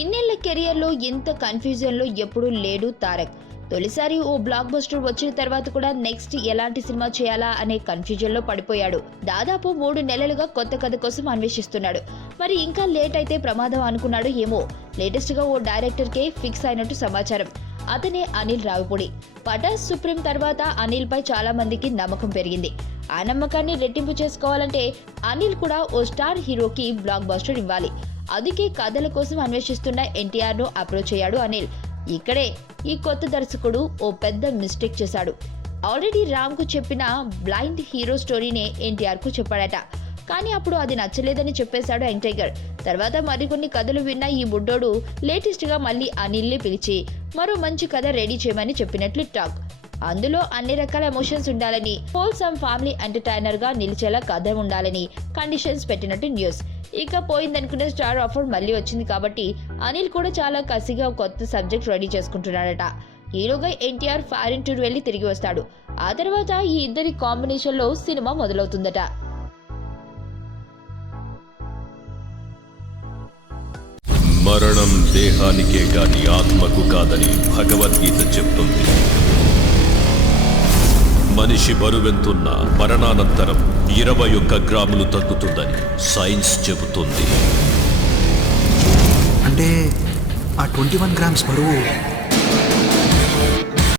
ఇన్నేళ్ల కెరియర్లో ఇంత కన్ఫ్యూజన్లో ఎప్పుడూ లేడు తారక్. తొలిసారి ఓ బ్లాక్ బస్టర్ వచ్చిన తర్వాత కూడా నెక్స్ట్ ఎలాంటి సినిమా చేయాలా అనే కన్ఫ్యూజన్లో పడిపోయాడు. దాదాపు 3 నెలలుగా కొత్త కథ కోసం అన్వేషిస్తున్నాడు. మరి ఇంకా లేట్ అయితే ప్రమాదం అనుకున్నాడు ఏమో. లేటెస్ట్ గా ఓ డైరెక్టర్ కే ఫిక్స్ అయినట్టు సమాచారం. అతనే అనిల్ రావిపూడి. పటాస్ సుప్రీం తర్వాత అనిల్ పై చాలా మందికి నమ్మకం పెరిగింది. ఆ నమ్మకాన్ని రెట్టింపు చేసుకోవాలంటే అనిల్ కూడా ఓ స్టార్ హీరోకి బ్లాక్ బస్టర్ ఇవ్వాలి. అందుకే కథల కోసం అన్వేషిస్తున్న ఎన్టీఆర్ ను అప్రోచ్ అయ్యాడు అనిల్. ఇక్కడే ఈ కొత్త దర్శకుడు ఓ పెద్ద మిస్టేక్ చేశాడు. ఆల్రెడీ రామ్ కు చెప్పిన బ్లైండ్ హీరో స్టోరీనే ఎన్టీఆర్ కు చెప్పాడట. కానీ అప్పుడు అది నచ్చలేదని చెప్పేశాడు యంగ్ టైగర్. తర్వాత మరికొన్ని కథలు విన్న ఈ బుడ్డోడు లేటెస్ట్ గా మళ్ళీ అనిల్ని పిలిచి మరో మంచి కథ రెడీ చేయమని చెప్పినట్లు టాక్. అందులో అన్ని రకాల ఎమోషన్స్ ఉండాలని, హోల్సమ్ ఫ్యామిలీ ఎంటర్టైనర్ గా నిలిచేలా కథ ఉండాలని కండిషన్స్ పెట్టినట్టు న్యూస్. ఇక పోయిందనుకునే స్టార్ ఆఫర్ మళ్ళీ వచ్చింది కాబట్టి అనిల్ కూడా చాలా కసిగా కొత్త సబ్జెక్ట్ రెడీ చేసుకుంటున్నాడట. ఈలోగా ఎన్టీఆర్ ఫారిన్ టూర్ వెళ్లి తిరిగి వస్తాడు. ఆ తర్వాత ఈ ఇద్దరి కాంబినేషన్ లో సినిమా మొదలవుతుందట. మరణం దేహానికే గాని ఆత్మకు కాదని భగవద్గీత చెప్తుంది. మనిషి బరువెంతున్న మరణానంతరం 21 గ్రాములు తగ్గుతుందని సైన్స్ చెబుతుంది. అంటే ఆ 21 గ్రామ్స్ బరువు